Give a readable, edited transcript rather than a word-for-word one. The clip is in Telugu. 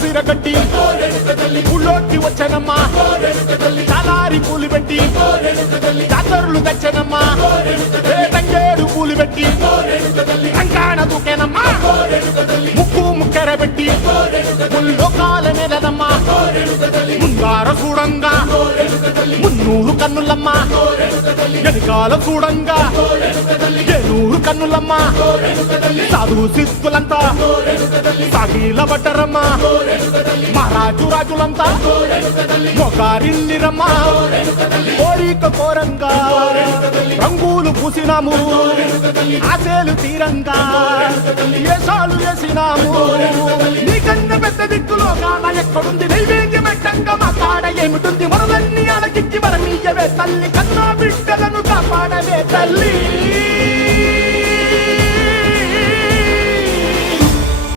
సిరగట్టి ఊళ్ళోకి వచ్చనమ్మా చాలారి పూలు పెట్టి జాతరులు తెచ్చనమ్మా తంగేడు పూలు పెట్టి రంగాణ దూకేనమ్మా ముక్కు ముక్కెర పెట్టి ముల్లోకాల నెలనమ్మా ముంగార చూడంగా మున్నూరు కన్నులమ్మా వెనకాల చూడంగా ఏనూరు కన్నులమ్మా సాధు సిద్ధులంతా సాగిల పడ్డరమ్మా మహారాజు రాజులంతా మొగారిల్లిరమ్మా కోరిక కోరంగా రంగులు పూసినాము ఆశలు తీరంగా ఏసాలు వేసినాము నీకన్నా పెద్ద దిక్కులో కాన ఎక్కడుంది నైవేద్యం ఎట్టంగా మా కాడ ఏమిటుంది మొరలన్నీ అలకిచ్చి మరణీయవే తల్లి కన్నా బిడ్డలను కాపాడవే తల్లి